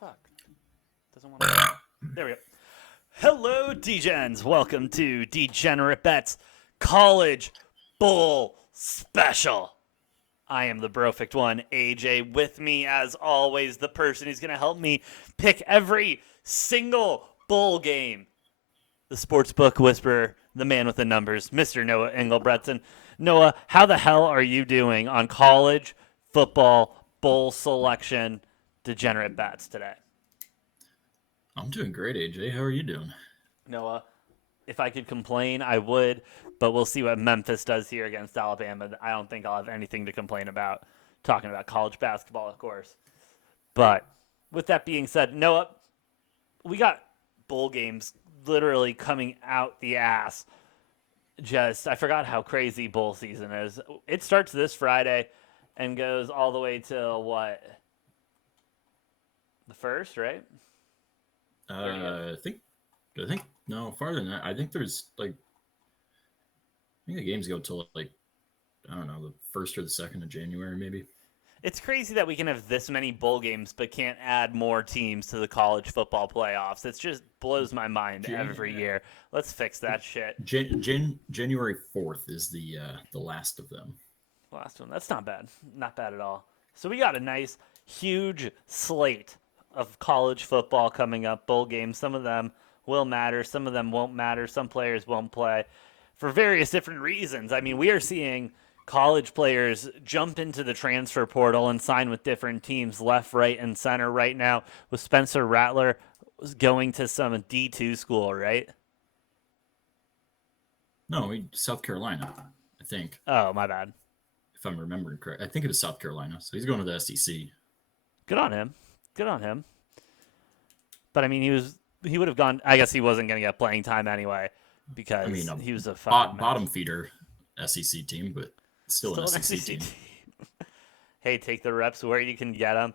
fuck? Doesn't want to. There we go. Hello, Degens. Welcome to Degenerate Bets College Bowl Special. I am the perfect one, AJ. With me, as always, the person who's going to help me pick every single bowl game. The sportsbook whisperer, the man with the numbers, Mr. Noah Engelbretson. Noah, how the hell are you doing on college football bowl selection degenerate bets today? I'm doing great, AJ. How are you doing? Noah, if I could complain, I would, but we'll see what Memphis does here against Alabama. I don't think I'll have anything to complain about, talking about college basketball, of course. But with that being said, Noah, we got bowl games literally coming out the ass. I forgot how crazy bowl season is. It starts this Friday and goes all the way till what? The first, right? I think no farther than that. I think the games go till I don't know, the 1st or the 2nd of January maybe. It's crazy that we can have this many bowl games but can't add more teams to the college football playoffs. It just blows my mind every year. Let's fix that shit. January 4th is the last of them. Last one. That's not bad. Not bad at all. So we got a nice, huge slate of college football coming up, bowl games. Some of them will matter. Some of them won't matter. Some players won't play for various different reasons. I mean, we are seeing college players jump into the transfer portal and sign with different teams left, right, and center right now with Spencer Rattler going to some D2 school, right? No, South Carolina, I think. Oh, my bad. If I'm remembering correct. I think it is South Carolina. So he's going to the SEC. Good on him. Good on him. But I mean, he would have gone. I guess he wasn't going to get playing time anyway because he was a bottom feeder SEC team, but still an SEC team. Hey, take the reps where you can get them.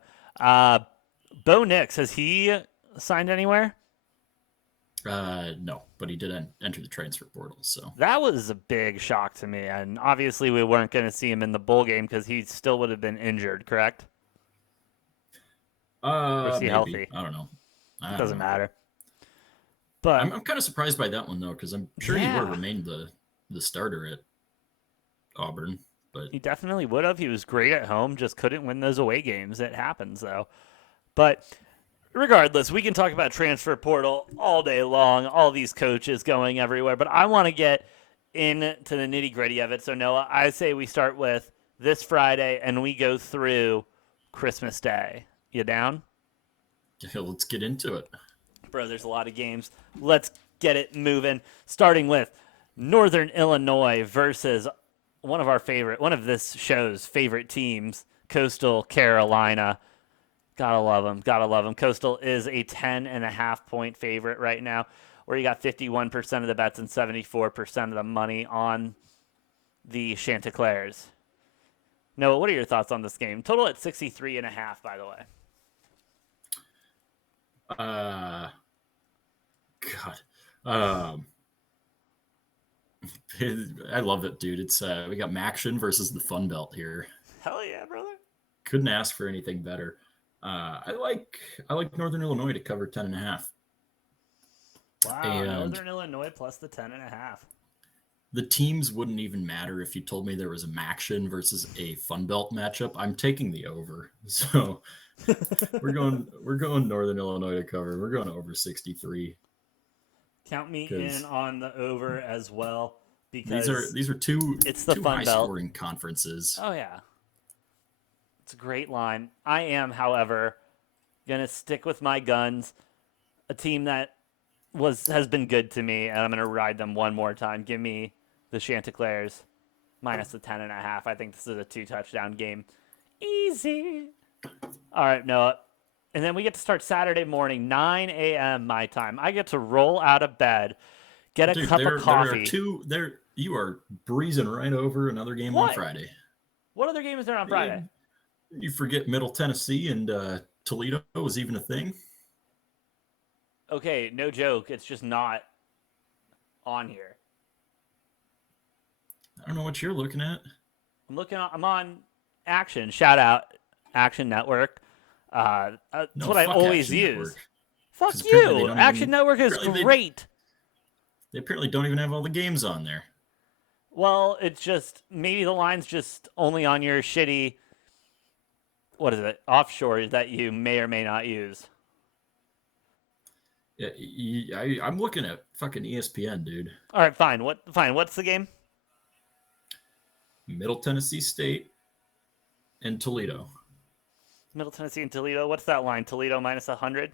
Bo Nix, has he signed anywhere? No, but he did enter the transfer portal. So that was a big shock to me, and obviously we weren't going to see him in the bowl game because he still would have been injured. Correct? Or is he maybe. Healthy? I don't know. It doesn't matter. But I'm kind of surprised by that one though, because I'm sure he would have remained the starter at Auburn. But he definitely would have. He was great at home, just couldn't win those away games. It happens though. But regardless, we can talk about transfer portal all day long, all these coaches going everywhere. But I want to get into the nitty gritty of it. So Noah, I say we start with this Friday and we go through Christmas Day. You down? Yeah, let's get into it. Bro, there's a lot of games. Let's get it moving. Starting with Northern Illinois versus one of this show's favorite teams, Coastal Carolina. Gotta love them. Coastal is a 10.5-point favorite right now, where you got 51% of the bets and 74% of the money on the Chanticleers. Noah, what are your thoughts on this game? Total at 63.5, by the way. God. I love it, dude. It's we got Maction versus the Fun Belt here. Hell yeah, brother. Couldn't ask for anything better. I like Northern Illinois to cover 10.5. Wow, and Northern Illinois plus the 10.5. The teams wouldn't even matter if you told me there was a Maction versus a Fun Belt matchup. I'm taking the over. So we're going Northern Illinois to cover. We're going over 63. Count me in on the over as well, because these are two Fun Belt scoring conferences. Oh yeah. It's a great line. I am, however, going to stick with my guns. A team that has been good to me, and I'm going to ride them one more time. Give me the Chanticleers minus the 10.5. I think this is a 2-touchdown game. Easy. All right, Noah. And then we get to start Saturday morning, 9 a.m. my time. I get to roll out of bed, get a cup of coffee. You are breezing right over another game on Friday. What other game is there on Friday? You forget Middle Tennessee and Toledo was even a thing? Okay, no joke. It's just not on here. I don't know what you're looking at. I'm on Action. Shout out Action Network. That's No, what I fuck always Action use. Network. Fuck Because apparently they you. don't Action even. Network is Apparently great. they apparently don't even have all the games on there. Well, it's just maybe the line's just only on your shitty, what is it, offshore that you may or may not use. Yeah, I'm looking at fucking ESPN, dude. All right, fine. What's the game? Middle Tennessee State and Toledo. Middle Tennessee and Toledo. What's that line? Toledo minus 100?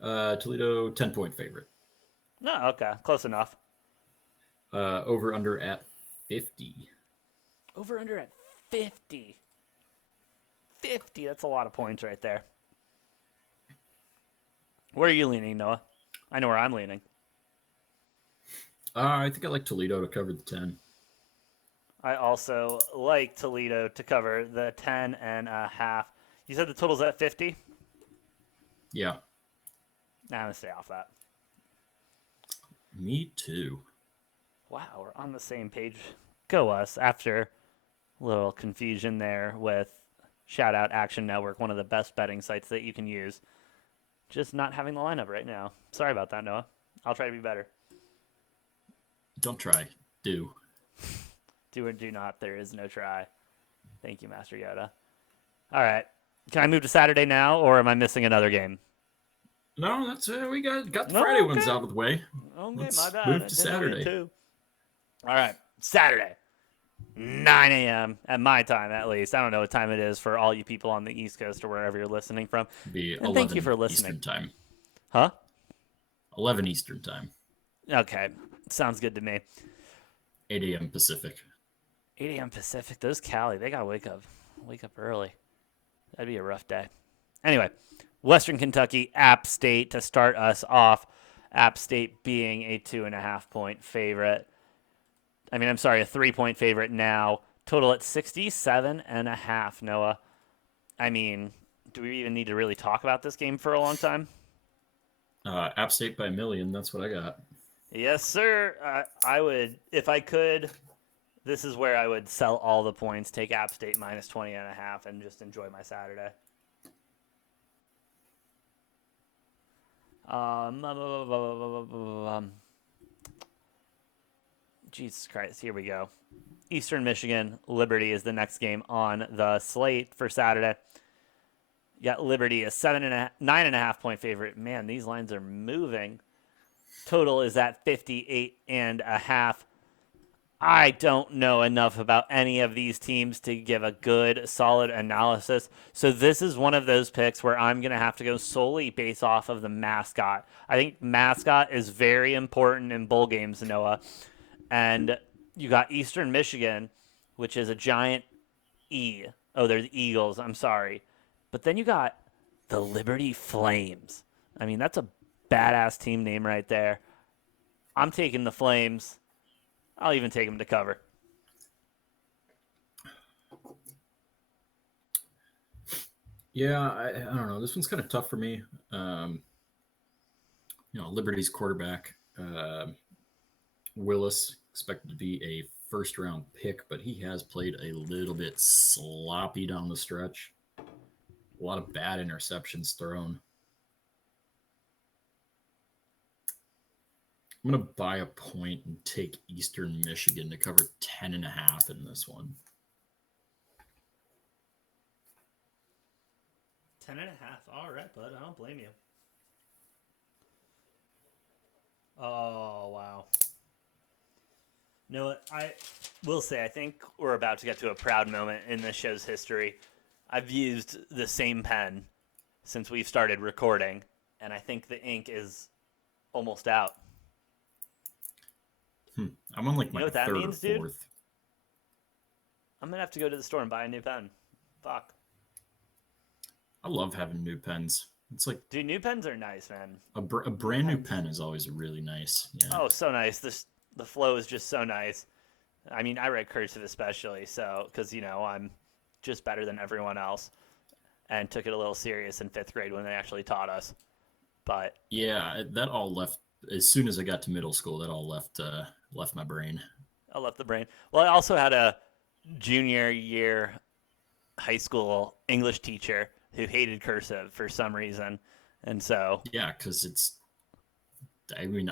Toledo 10-point favorite. No, okay, close enough. Over under at 50. Over under at 50. 50. That's a lot of points right there. Where are you leaning, Noah? I know where I'm leaning. I think I like Toledo to cover the 10. I also like Toledo to cover the 10 and a half. You said the total's at 50? Yeah. Nah, I'm going to stay off that. Me too. Wow, we're on the same page. Go us. After a little confusion there with shout out Action Network, one of the best betting sites that you can use. Just not having the lineup right now. Sorry about that, Noah. I'll try to be better. Don't try. Do. Do or do not. There is no try. Thank you, Master Yoda. All right. Can I move to Saturday now, or am I missing another game? No, that's we got the No, Friday okay. ones out of the way. Okay, Let's my bad. move to Saturday. Too. All right. Saturday. 9 a.m. at my time, at least. I don't know what time it is for all you people on the East Coast or wherever you're listening from. Be And thank you for listening. Eastern time. Huh? 11 Eastern time. Okay. Sounds good to me. 8 a.m. Pacific. 8 a.m. Pacific. Those Cali, they gotta wake up early. That'd be a rough day. Anyway, Western Kentucky, App State to start us off. App State being a 2.5-point favorite. I mean, I'm sorry, a 3-point favorite now. Total at 67.5. Noah. I mean, do we even need to really talk about this game for a long time? App State by a million. That's what I got. Yes, sir. I would, if I could. This is where I would sell all the points, take App State minus 20.5, and just enjoy my Saturday. Jesus Christ, here we go. Eastern Michigan, Liberty is the next game on the slate for Saturday. You got Liberty a 9.5 point favorite. Man, these lines are moving. Total is at 58.5. I don't know enough about any of these teams to give a good, solid analysis. So this is one of those picks where I'm going to have to go solely based off of the mascot. I think mascot is very important in bowl games, Noah. And you got Eastern Michigan, which is a giant E. Oh, they're the Eagles. I'm sorry. But then you got the Liberty Flames. I mean, that's a badass team name right there. I'm taking the Flames. I'll even take them to cover. Yeah, I don't know. This one's kind of tough for me. Liberty's quarterback, Willis, expected to be a first-round pick, but he has played a little bit sloppy down the stretch. A lot of bad interceptions thrown. I'm going to buy a point and take Eastern Michigan to cover 10.5 in this one. 10.5. All right, bud. I don't blame you. Oh, wow. No, I will say, I think we're about to get to a proud moment in this show's history. I've used the same pen since we've started recording, and I think the ink is almost out. I'm on like You know my what that third means, or dude? fourth. I'm going to have to go to the store and buy a new pen. Fuck. I love having new pens. It's like, Dude, new pens are nice, man. a brand new pen is always really nice. Yeah. Oh, so nice. The flow is just so nice. I mean, I write cursive especially, so because I'm just better than everyone else, and took it a little serious in 5th grade when they actually taught us. But yeah, that all left as soon as I got to middle school. That all left my brain. I left the brain. Well, I also had a junior year high school English teacher who hated cursive for some reason, and so Yeah, because it's. I mean,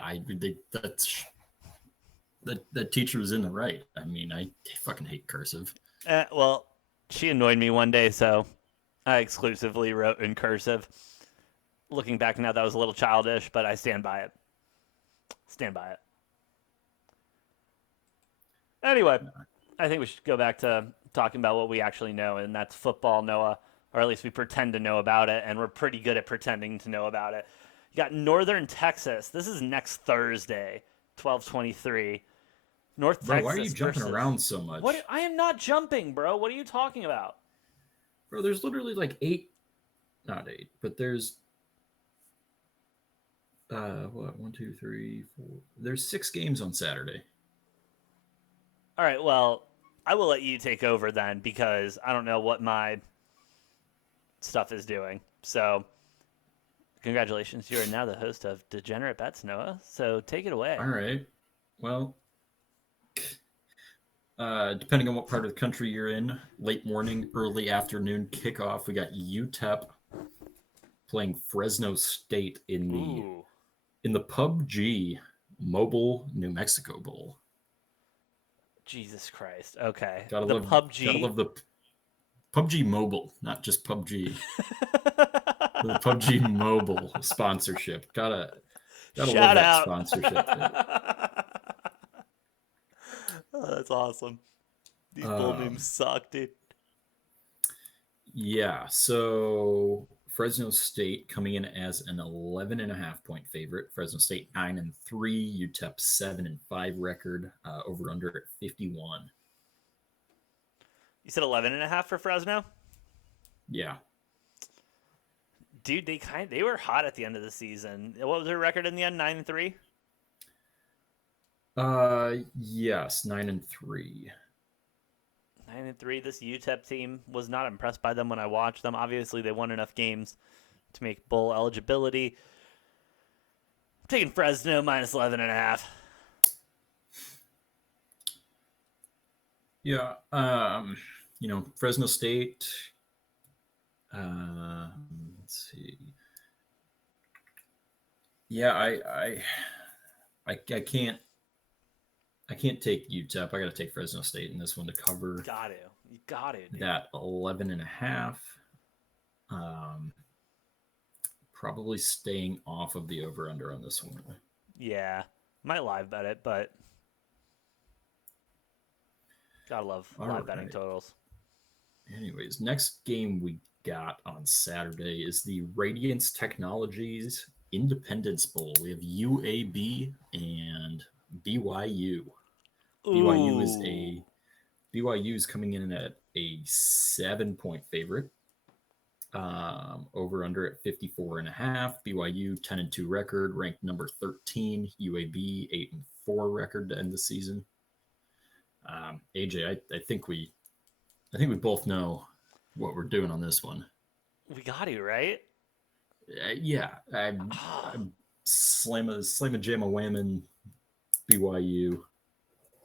that teacher was in the right. I mean, I fucking hate cursive. well, she annoyed me one day, so I exclusively wrote in cursive. Looking back now, that was a little childish, but I stand by it. Stand by it. Anyway, I think we should go back to talking about what we actually know, and that's football, Noah, or at least we pretend to know about it, and we're pretty good at pretending to know about it. You got Northern Texas. This is next Thursday, 12/23. North Bro, why are you Texas jumping versus around so much? what? I am not jumping, bro. What are you talking about? Bro, there's literally like not eight, but there's what, 1, 2, 3, 4. There's 6 games on Saturday. All right, well, I will let you take over then because I don't know what my stuff is doing. So, congratulations, you are now the host of Degenerate Bets, Noah. So take it away. All right. Well, depending on what part of the country you're in, late morning, early afternoon kickoff. We got UTEP playing Fresno State in Ooh, the PUBG Mobile New Mexico Bowl. Jesus Christ. Okay, Gotta the love the PUBG Mobile, not just PUBG. The PUBG Mobile sponsorship. Gotta love Shout that out. sponsorship. Oh, that's awesome. These bowl names suck, dude. Yeah, so Fresno State coming in as an 11.5 point favorite. Fresno State 9-3, UTEP 7-5 record. Over under at 51. You said 11.5 for Fresno? Yeah. Dude, they were hot at the end of the season. What was their record in the end? 9-3? Yes, 9-3. 9-3. This UTEP team was not impressed by them when I watched them. Obviously, they won enough games to make bowl eligibility. I'm taking Fresno minus 11.5. Yeah. Fresno State. Let's see. Yeah, I can't take UTEP. I got to take Fresno State in this one to cover. You got it, dude. That 11.5. Probably staying off of the over under on this one. Yeah, might live bet it, but gotta love live betting totals. Anyways, next game we got on Saturday is the Radiance Technologies Independence Bowl. We have UAB and BYU. Ooh. BYU is coming in at a 7-point favorite. Over under at 54.5. BYU 10-2 record, ranked number 13. UAB 8-4 record to end the season. AJ, I think we both know what we're doing on this one. We got to, right? Yeah, I'm slam a jam a whamming BYU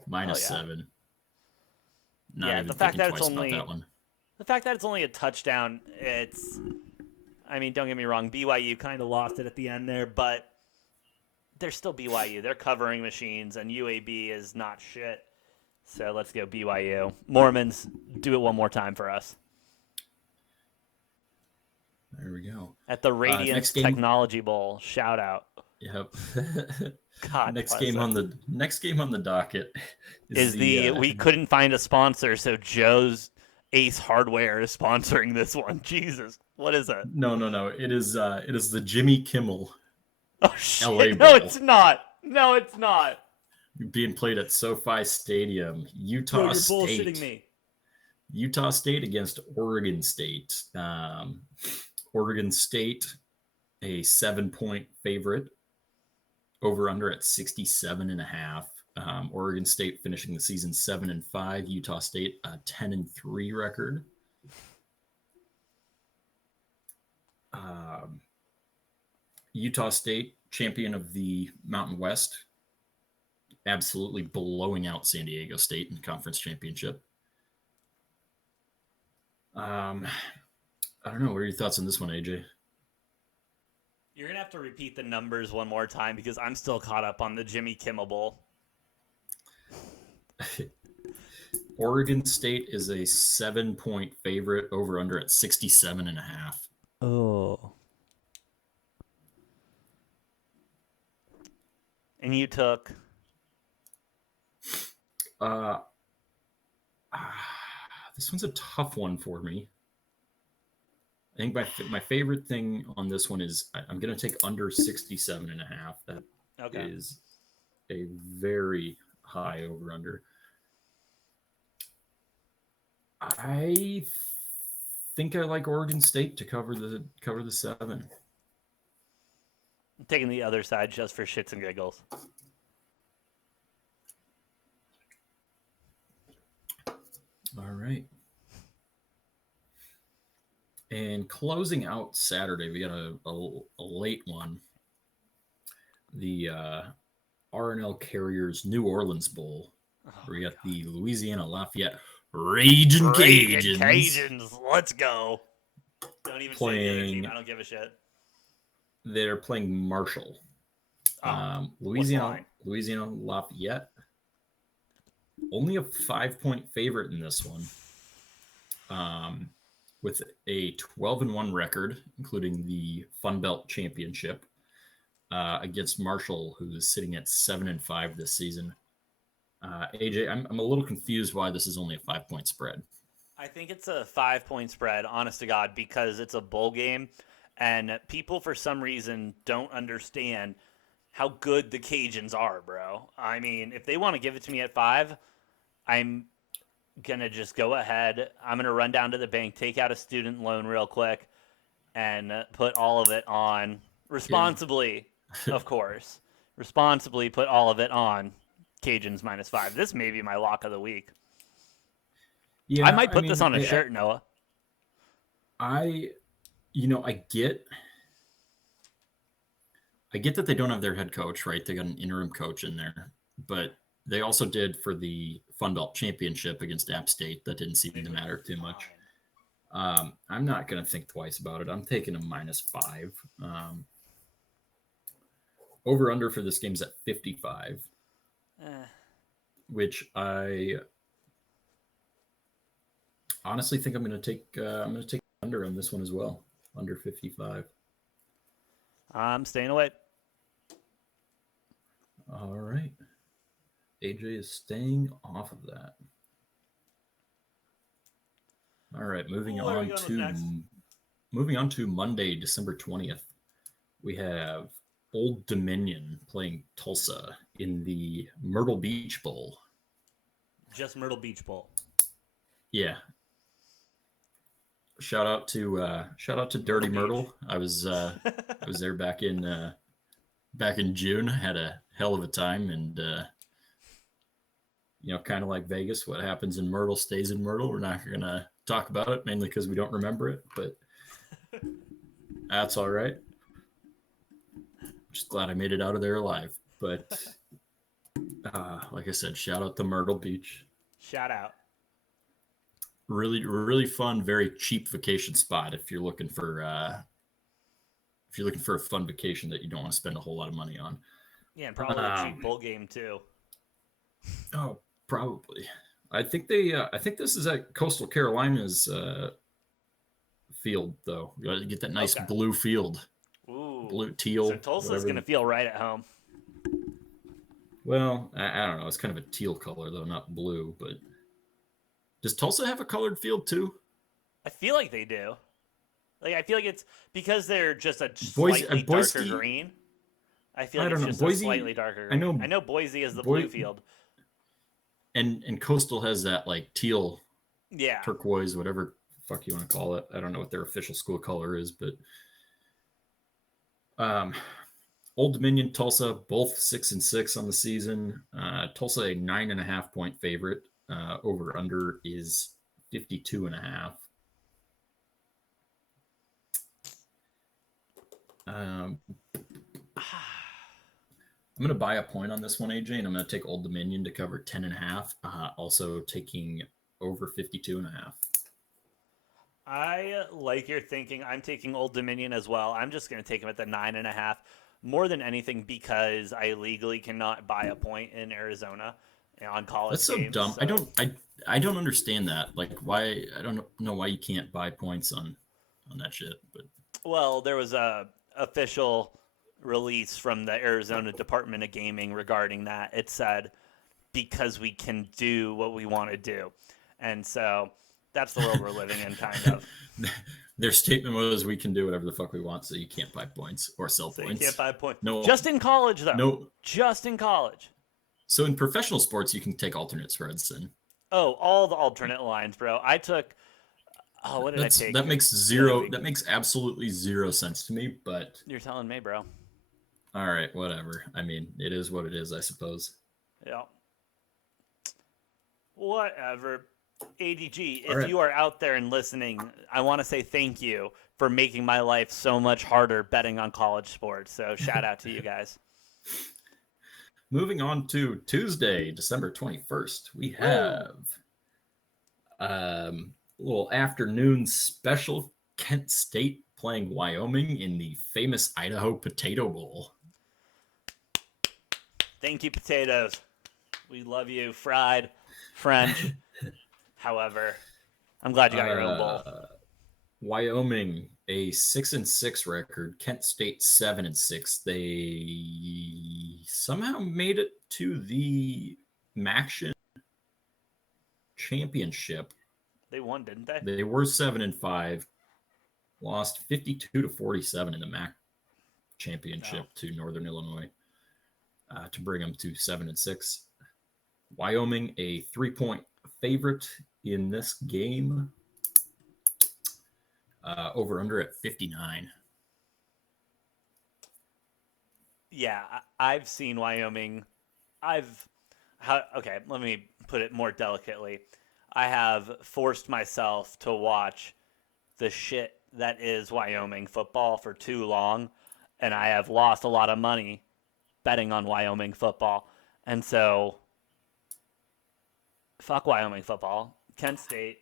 -7. Not even the fact thinking that it's twice only about that one. the fact that it's only a touchdown. I mean, don't get me wrong. BYU kind of lost it at the end there, but they're still BYU. They're covering machines, and UAB is not shit. So let's go BYU. Mormons, do it one more time for us. There we go. At the Radiance Technology Bowl. Shout out. Yep. God, next game on the docket is the we couldn't find a sponsor, so Joe's Ace Hardware is sponsoring this one. Jesus, what is it? No. It is the Jimmy Kimmel. Oh shit! LA No, Bowl. it's not. No, it's not. Being played at SoFi Stadium. Utah you're State. bullshitting me. Utah State against Oregon State. Oregon State, a 7-point favorite. Over under at 67.5. Oregon State finishing the season 7-5. Utah State a 10-3 record. Utah State, champion of the Mountain West, absolutely blowing out San Diego State in the conference championship. I don't know. What are your thoughts on this one, AJ? You're gonna have to repeat the numbers one more time because I'm still caught up on the Jimmy Kimmel Bowl. Oregon State is a 7-point favorite over under at 67.5. Oh. And you took Uh, this one's a tough one for me. I think my favorite thing on this one is I'm going to take under 67.5. That is a very high over under. I think I like Oregon State to cover the 7. I'm taking the other side just for shits and giggles. All right. And closing out Saturday, we got a late one. The R&L Carriers New Orleans Bowl. We got the Louisiana Lafayette Raging Cajuns. Let's go. Don't even say the other team. I don't give a shit. They're playing Marshall. Louisiana Lafayette. Only a 5-point favorite in this one. With a 12-1 record, including the Fun Belt Championship, against Marshall, who is sitting at 7-5 this season. AJ, I'm a little confused why this is only a 5-point spread. I think it's a 5-point spread, honest to God, because it's a bowl game, and people for some reason don't understand how good the Cajuns are, bro. I mean, if they want to give it to me at 5, I'm gonna just go ahead. I'm gonna run down to the bank, take out a student loan real quick, and put all of it on responsibly, of course. Responsibly put all of it on Cajuns -5. This may be my lock of the week. Yeah, I might put this on a shirt, Noah. I get that they don't have their head coach, right? They got an interim coach in there, but they also did for the Fun Belt Championship against App State. That didn't seem to matter too much. I'm not going to think twice about it. I'm taking a -5. Over under for this game's at 55, which I honestly think I'm going to take under on this one as well. Under 55. I'm staying away. All right. AJ is staying off of that. All right, moving on to Monday, December 20th. We have Old Dominion playing Tulsa in the Myrtle Beach Bowl. Just Myrtle Beach Bowl. Yeah. Shout out to Dirty Myrtle. I was there back in June. Had a hell of a time, and kind of like Vegas, what happens in Myrtle stays in Myrtle. We're not going to talk about it, mainly because we don't remember it, but that's all right. Just glad I made it out of there alive. But like I said, shout out to Myrtle Beach. Shout out. Really, really fun, very cheap vacation spot if you're looking for a fun vacation that you don't want to spend a whole lot of money on. Yeah, and probably a cheap bowl game too. Oh, probably. I think this is at Coastal Carolina's field, though. You got to get that nice blue field. Ooh. Blue, teal. So Tulsa's going to feel right at home. Well, I don't know. It's kind of a teal color, though, not blue. But does Tulsa have a colored field, too? I feel like they do. I feel like it's because they're just a slightly darker green. I feel like it's just a slightly darker green. I know Boise is the blue field. And Coastal has that teal, yeah, turquoise, whatever the fuck you want to call it. I don't know what their official school color is, but Old Dominion, Tulsa, both 6-6 on the season. Tulsa a 9.5-point favorite. Over under is 52.5. I'm going to buy a point on this one, AJ, and I'm going to take Old Dominion to cover 10.5. Also taking over 52.5. I like your thinking. I'm taking Old Dominion as well. I'm just going to take them at the 9.5, more than anything because I legally cannot buy a point in Arizona on That's college so games. dumb. So, I don't understand that. Like why I don't know why you can't buy points on that shit. But well, there was a official release from the Arizona Department of Gaming regarding that. It said because we can do what we want to do, and so that's the world we're living in, kind of. their statement was we can do whatever the fuck we want, so you can't buy points or sell So you can't points. buy a point. No, Just in college, though. no. Just in college. So in professional sports, you can take alternate spreads in. Oh, all the alternate lines, bro. I took. Oh, what did I take? That makes The other zero. week. That makes absolutely zero sense to me. But You're telling me, bro. all right, whatever. I mean, it is what it is, I suppose. Yeah. Whatever. ADG, All if right. you are out there and listening, I want to say thank you for making my life so much harder betting on college sports. So shout out to you guys. Moving on to Tuesday, December 21st, we have a little afternoon special. Kent State playing Wyoming in the famous Idaho Potato Bowl. Thank you, potatoes. We love you, fried, French. However, I'm glad you got your own bowl. Wyoming, a 6-6 record. Kent State 7-6. They somehow made it to the Maction Championship. They won, didn't they? They were 7-5, lost 52-47 in the MAC Championship to Northern Illinois to bring them to 7-6. Wyoming, a 3-point favorite in this game. Over under at 59. Yeah, I've seen Wyoming. Okay, let me put it more delicately. I have forced myself to watch the shit that is Wyoming football for too long, and I have lost a lot of money betting on Wyoming football. And so, fuck Wyoming football. Kent State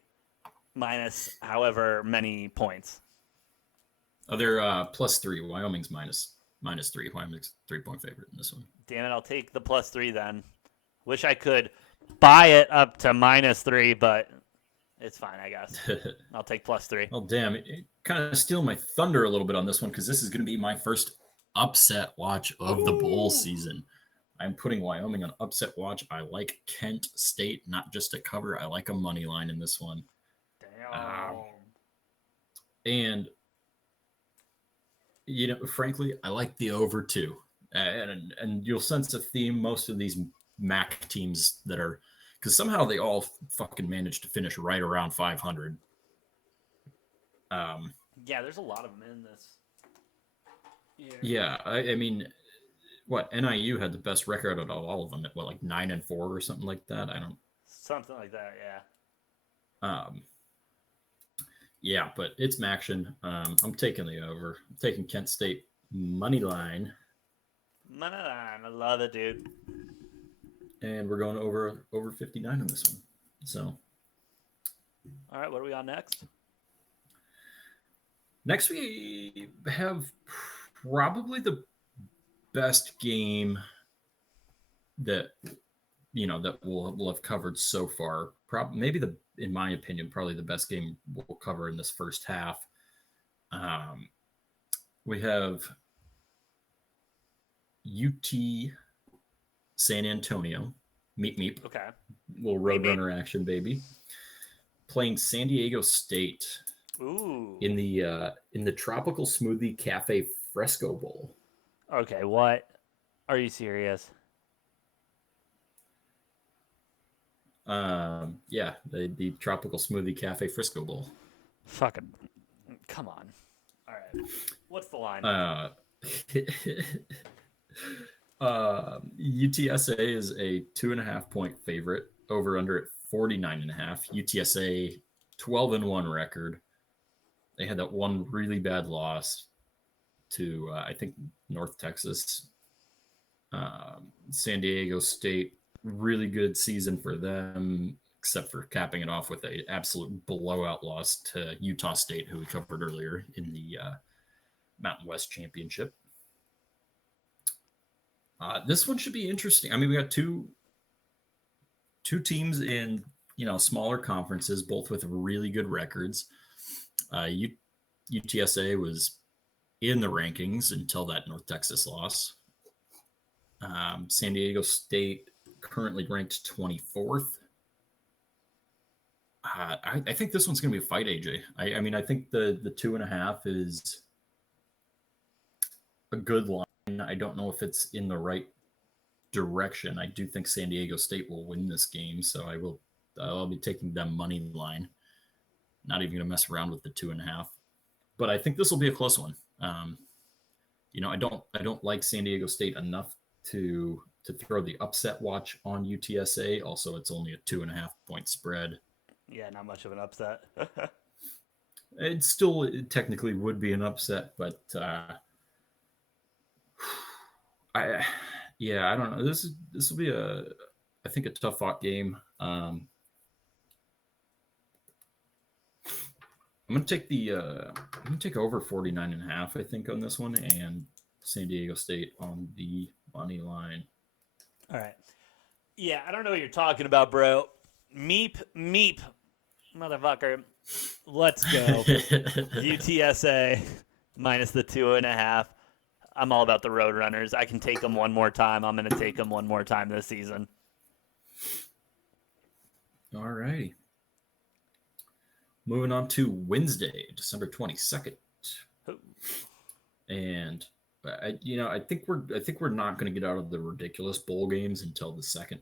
minus however many points. Oh, they're +3. Wyoming's minus 3. Wyoming's 3-point favorite in this one. Damn it, I'll take the +3 then. Wish I could buy it up to -3, but it's fine, I guess. I'll take +3. Well, damn, it kind of steal my thunder a little bit on this one because this is going to be my first upset watch of the bowl season. I'm putting Wyoming on upset watch. I like Kent State, not just a cover. I like a money line in this one. Damn. And, you know, frankly, I like the over too. And you'll sense a theme. Most of these MAC teams that are, because somehow they all fucking managed to finish right around 500. Yeah, there's a lot of them in this. Yeah, I mean, what NIU had the best record out of all of them at what, like 9-4 or something like that. I don't. Something like that, yeah. Yeah, but it's Maction. I'm taking the over. I'm taking Kent State money line. Money line, I love it, dude. And we're going over 59 on this one. So, all right, what are we on next? Next we have probably the best game that that we'll have covered so far. Maybe in my opinion, probably the best game we'll cover in this first half. We have UT San Antonio, meep. Okay. Little Roadrunner action, baby. Playing San Diego State. Ooh. In the Tropical Smoothie Cafe Frisco Bowl. Okay, what? Are you serious? Yeah, the Tropical Smoothie Cafe Frisco Bowl. Fucking, come on. All right, what's the line? UTSA is a 2.5-point favorite. Over under at 49.5. UTSA 12-1 record. They had that one really bad loss to I think North Texas. San Diego State, really good season for them. except for capping it off with a absolute blowout loss to Utah State, who we covered earlier in the Mountain West Championship. This one should be interesting. I mean, we got two teams in smaller conferences, both with really good records. UTSA was in the rankings until that North Texas loss. San Diego State currently ranked 24th. I think this one's going to be a fight, AJ. I mean, I think the 2.5 is a good line. I don't know if it's in the right direction. I do think San Diego State will win this game, so I'll be taking them money line. Not even going to mess around with the 2.5. But I think this will be a close one. I don't like San Diego State enough to throw the upset watch on UTSA. Also, it's only a 2.5 point spread. Yeah, not much of an upset. It technically would be an upset, but I don't know. This will be I think a tough fought game. I'm gonna take over 49.5, I think, on this one, and San Diego State on the money line. All right. Yeah, I don't know what you're talking about, bro. Meep, motherfucker. Let's go. UTSA minus the 2.5. I'm all about the Roadrunners. I can take them one more time. I'm going to take them one more time this season. All righty. Moving on to Wednesday, December 22nd. And I think we're not going to get out of the ridiculous bowl games until the second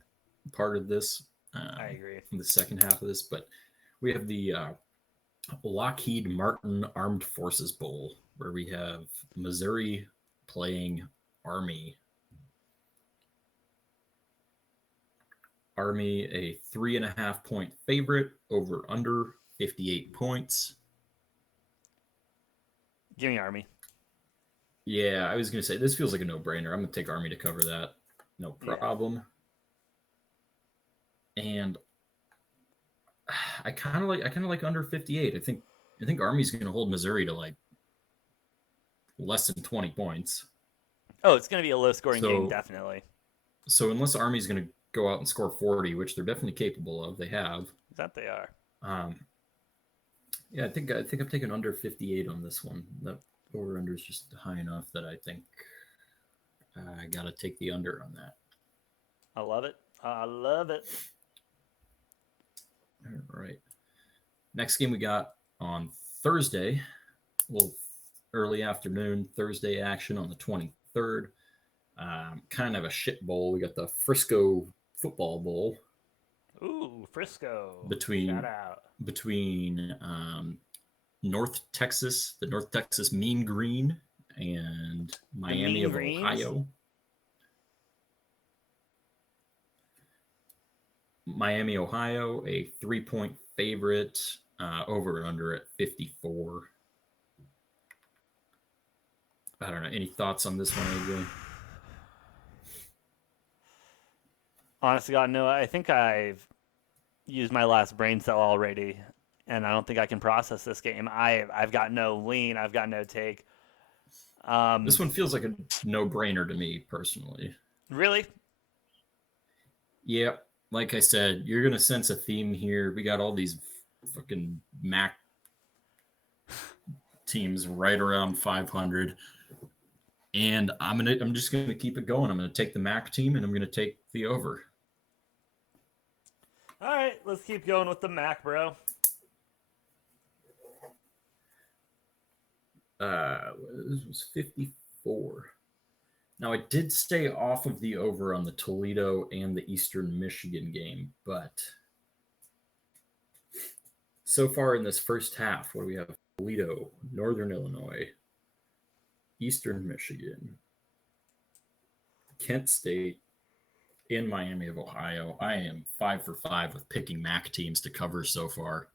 part of this. I agree. The second half of this, but we have the Lockheed Martin Armed Forces Bowl, where we have Missouri playing Army. Army, a 3.5 point favorite, over under 58 points. Give me Army. Yeah, I was going to say, this feels like a no-brainer. I'm going to take Army to cover that. No problem. Yeah. And I kind of like under 58. I think Army's going to hold Missouri to like less than 20 points. Oh, it's going to be a low-scoring game, definitely. So unless Army's going to go out and score 40, which they're definitely capable of, they have. That they are. Yeah, I think I'm taking under 58 on this one. That over-under is just high enough that I think I got to take the under on that. I love it. All right. Next game we got on Thursday, early afternoon Thursday action on the 23rd. Kind of a shit bowl. We got the Frisco football bowl. Ooh, Frisco. Shout out. Between North Texas, the North Texas Mean Green, and Miami of Ohio. Miami, Ohio, a 3-point favorite, over and under at 54. I don't know. Any thoughts on this one, AJ? Honestly, God, no. I think I've used my last brain cell already, and I don't think I can process this game. I've got no lean. I've got no take. This one feels like a no-brainer to me, personally. Really? Yeah. Like I said, you're going to sense a theme here. We got all these fucking MAC teams right around 500. And I'm just going to keep it going. I'm going to take the MAC team, and I'm going to take the over. All right, let's keep going with the MAC, bro. This was 54. Now, I did stay off of the over on the Toledo and the Eastern Michigan game, but so far in this first half, what do we have? Toledo, Northern Illinois, Eastern Michigan, Kent State, and Miami of Ohio. I am 5 for 5 with picking MAC teams to cover so far.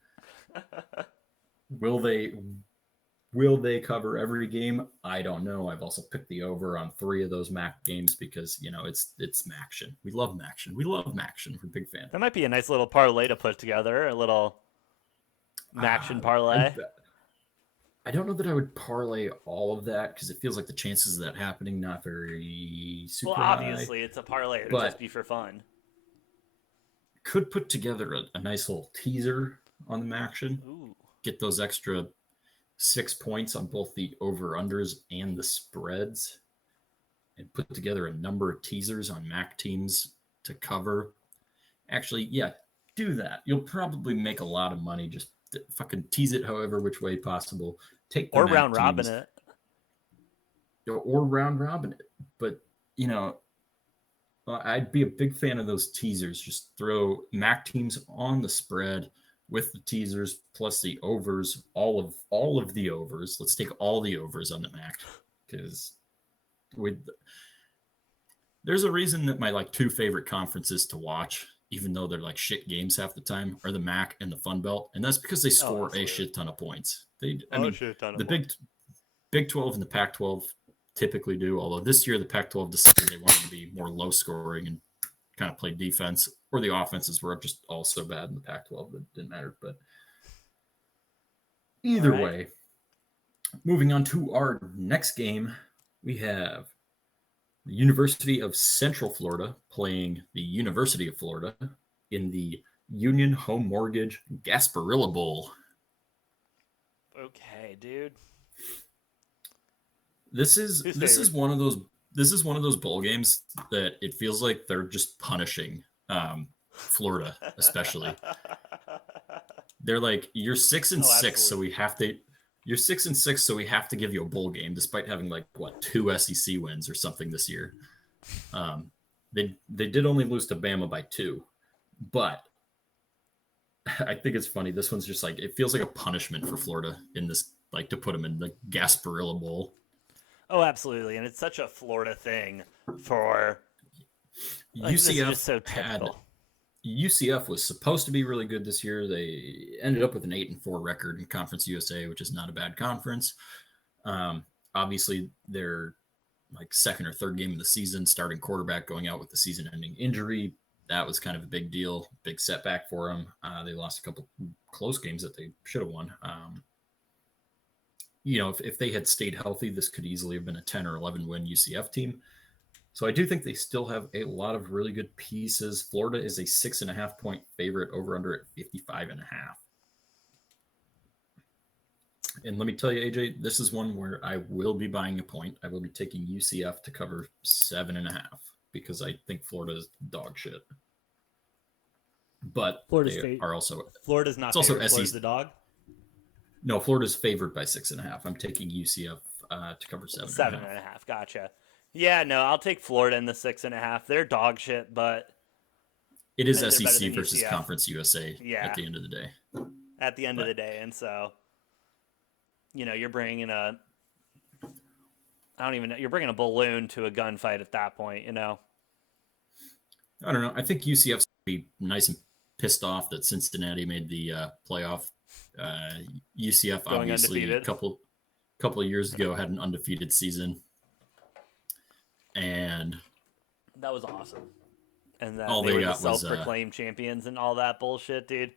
Will they Will they cover every game? I don't know. I've also picked the over on 3 of those MAC games because it's Maction. We love Maction. We love Maction. We're a big fan. That might be a nice little parlay to put together. A little Maction parlay. I don't know that I would parlay all of that because it feels like the chances of that happening not very super Well, obviously, it's a parlay. It would just be for fun. Could put together a nice little teaser on the Maction. Ooh. Get those extra 6 points on both the over-unders and the spreads, and put together a number of teasers on MAC teams to cover. Actually, yeah, do that. You'll probably make a lot of money. Just fucking tease it however which way possible. Take the or MAC round teams, robin it. or round robin it. But I'd be a big fan of those teasers. Just throw MAC teams on the spread with the teasers plus the overs, all of the overs. Let's take all the overs on the MAC because there's a reason that my 2 favorite conferences to watch, even though they're shit games half the time, are the MAC and the Fun Belt, and that's because they score a shit ton of points. The Big 12 and the Pac-12 typically do, although this year the Pac-12 decided they wanted to be more low scoring and kind of play defense, or the offenses were just all so bad in the Pac-12 that it didn't matter. But either way, moving on to our next game, we have the University of Central Florida playing the University of Florida in the Union Home Mortgage Gasparilla Bowl. Okay, dude. This is one of those bowl games that it feels like they're just punishing Florida, especially. They're like, you're 6-6, so we have to. You're 6-6, so we have to give you a bowl game, despite having 2 SEC wins or something this year. They did only lose to Bama by 2, but I think it's funny. This one's just it feels like a punishment for Florida in this, to put them in the Gasparilla Bowl. Oh, absolutely, and it's such a Florida thing for UCF. So typical. UCF was supposed to be really good this year. They ended up with an 8-4 record in Conference USA, which is not a bad conference. Obviously, their second or third game of the season, starting quarterback going out with the season-ending injury, that was kind of a big deal, big setback for them. They lost a couple close games that they should have won. If they had stayed healthy, this could easily have been a 10 or 11 win UCF team. So I do think they still have a lot of really good pieces. Florida is a 6.5 point favorite, over under at 55.5. And let me tell you, AJ, this is one where I will be buying a point. I will be taking UCF to cover 7.5 because I think Florida is dog shit. But Florida's not. It's also Florida's the dog. No, Florida's favored by 6.5. I'm taking UCF to cover 7.5. 7.5. Gotcha. Yeah, no, I'll take Florida in the 6.5. They're dog shit, but it is SEC versus UCF. Conference USA. At the end of the day. At the end of the day, and so you're bringing you're bringing a balloon to a gunfight at that point. I don't know. I think UCF's be nice and pissed off that Cincinnati made the playoff. UCF going obviously undefeated. a couple of years ago had an undefeated season, and that was awesome. And that all they were got the self-proclaimed champions and all that bullshit, dude.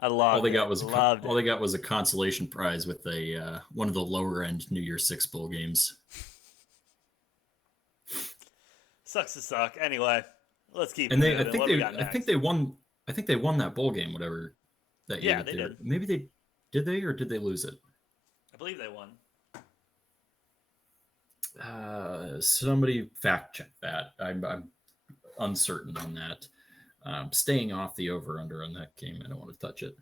I loved all they it. got was a consolation prize with a one of the lower end New Year's Six bowl games. Sucks to suck. Anyway, let's keep. And I think they won that bowl game, whatever that year. Yeah, they did. Maybe they did or did they lose it? I believe they won. Somebody fact check that. I'm uncertain on that. Staying off the over-under on that game. I don't want to touch it.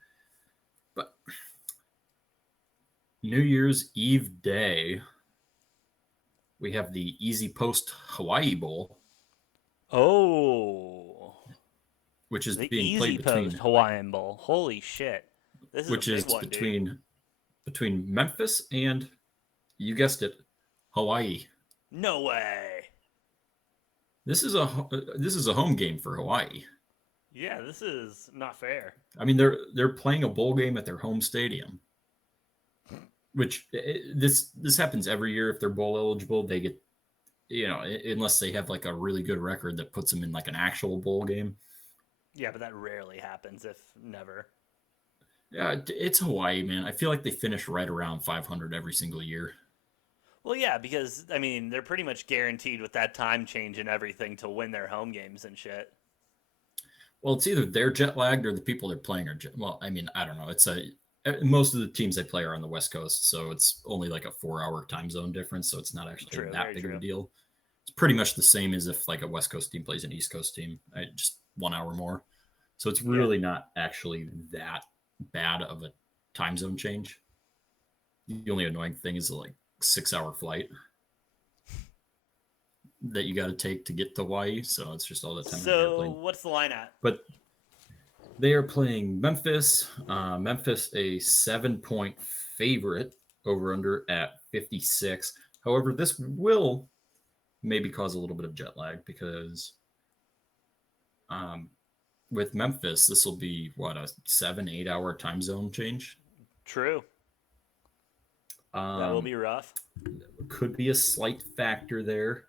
But New Year's Eve day, we have the Easy Post Hawaii Bowl. Oh. Which is the being played between Hawaiian Bowl. Holy shit. This is between Memphis and, you guessed it, Hawaii. No way. This is a home game for Hawaii. Yeah, this is not fair. I mean, they're playing a bowl game at their home stadium. which this happens every year. If they're bowl eligible, they get, unless they have like a really good record that puts them in like an actual bowl game. Yeah, but that rarely happens, if never. Yeah, it's Hawaii, man. I feel like they finish right around 500 every single year. Well, yeah, because I mean they're pretty much guaranteed with that time change and everything to win their home games and shit. Well, it's either they're jet lagged or the people they're playing are well, I mean, I don't know. Most of the teams they play are on the West Coast, so it's only like a 4-hour time zone difference, so it's not actually True, that very big true. of a deal. It's pretty much the same as if like a West Coast team plays an East Coast team, just 1 hour more. So it's Yeah. really not actually that bad of a time zone change. The only annoying thing is like 6-hour flight that you got to take to get to Hawaii. So it's just all the time on an So airplane. what's the line at? But they are playing Memphis. Memphis, a 7-point favorite, over under at 56. However, this will maybe cause a little bit of jet lag because with Memphis, this will be what, a 7-8 hour time zone change. True. That will be rough. Could be a slight factor there.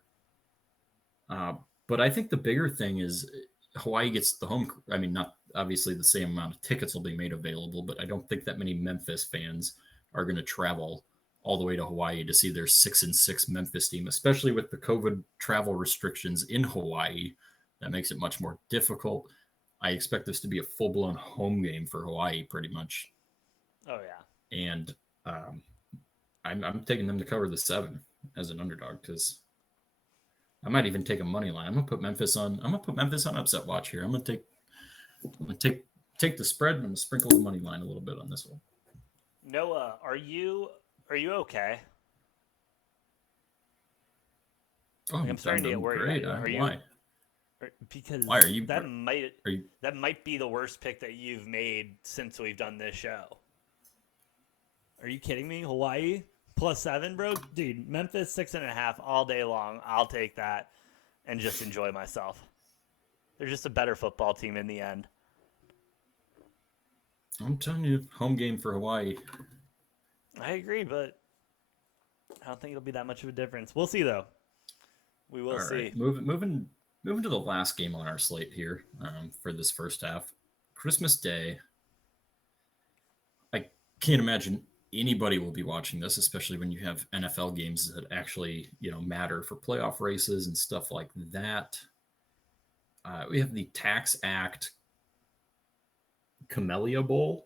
But I think the bigger thing is Hawaii gets the home. I mean, not obviously the same amount of tickets will be made available, but I don't think that many Memphis fans are going to travel all the way to Hawaii to see their 6-6 Memphis team, especially with the COVID travel restrictions in Hawaii. That makes it much more difficult. I expect this to be a full-blown home game for Hawaii, pretty much. Oh yeah. And I'm taking them to cover the 7 as an underdog because I might even take a money line. I'm gonna put Memphis on upset watch here. I'm gonna take the spread and I'm gonna sprinkle the money line a little bit on this one. Noah, are you okay? Oh, I'm starting to get worried. Great. Are you? Why? Because Why are you? that Are you? that might be the worst pick that you've made since we've done this show. Are you kidding me? Hawaii +7, bro? Dude, Memphis 6.5 all day long. I'll take that and just enjoy myself. They're just a better football team in the end. I'm telling you, home game for Hawaii. I agree, but I don't think it'll be that much of a difference. We'll see, though. We will see. Right. Moving to the last game on our slate here for this first half. Christmas Day. I can't imagine anybody will be watching this, especially when you have NFL games that actually, matter for playoff races and stuff like that. We have the Tax Act Camellia Bowl.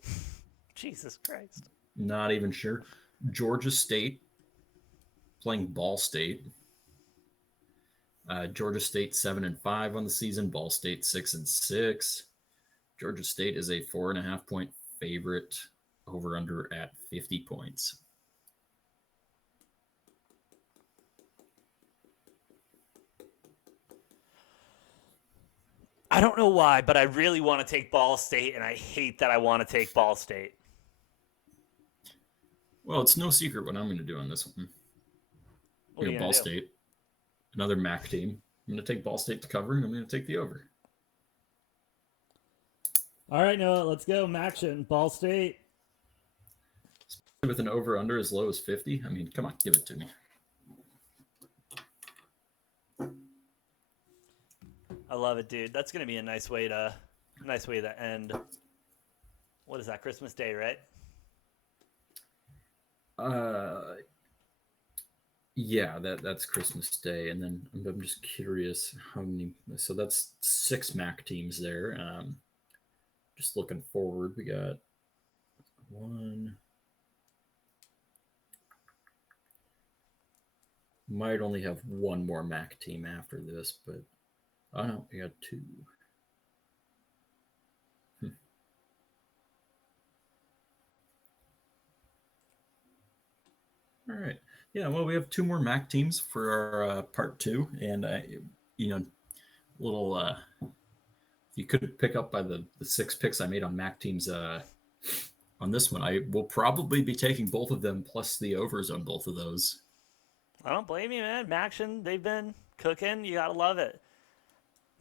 Jesus Christ. Not even sure. Georgia State playing Ball State. Georgia State 7-5 on the season. Ball State 6-6. Georgia State is a 4.5 point favorite, over under at 50 points. I don't know why, but I really want to take Ball State, and I hate that I want to take Ball State. Well, it's no secret what I'm going to do on this one. What are you Ball gonna do? State, another MAC team. I'm going to take Ball State to cover, and I'm going to take the over. All right, Noah, let's go. Maction, Ball State. With an over-under as low as 50? I mean, come on, give it to me. I love it, dude. That's gonna be a nice way to end. What is that? Christmas Day, right? Yeah, that's Christmas Day, and then I'm just curious how many. So that's 6 MAC teams there. Just looking forward, we got 1. Might only have 1 more MAC team after this, but oh no, we got 2. All right. Yeah, well, we have 2 more MAC teams for our part 2, and little. If you couldn't pick up by the 6 picks I made on MAC teams on this one, I will probably be taking both of them plus the overs on both of those. I don't blame you, man. Maction, they've been cooking. You gotta love it.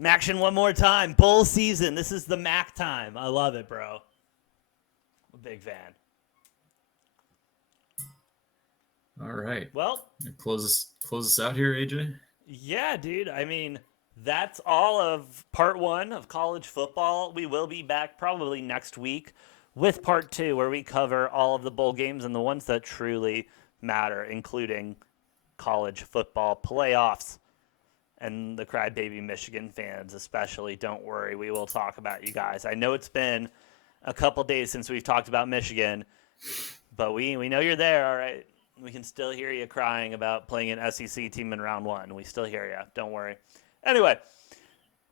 Maction one more time. Bull season. This is the Mac time. I love it, bro. I'm a big fan. All right. Well, Close us out here, AJ. yeah, dude. I mean, that's all of part one of college football. We will be back probably next week with part two, where we cover all of the bowl games and the ones that truly matter, including college football playoffs. And the crybaby Michigan fans, especially, don't worry. We will talk about you guys. I know it's been a couple days since we've talked about Michigan, but we know you're there, all right? We can still hear you crying about playing an SEC team in round one. We still hear you. Don't worry. Anyway,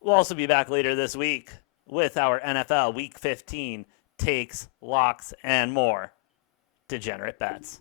we'll also be back later this week with our NFL Week 15 takes, locks, and more degenerate bets.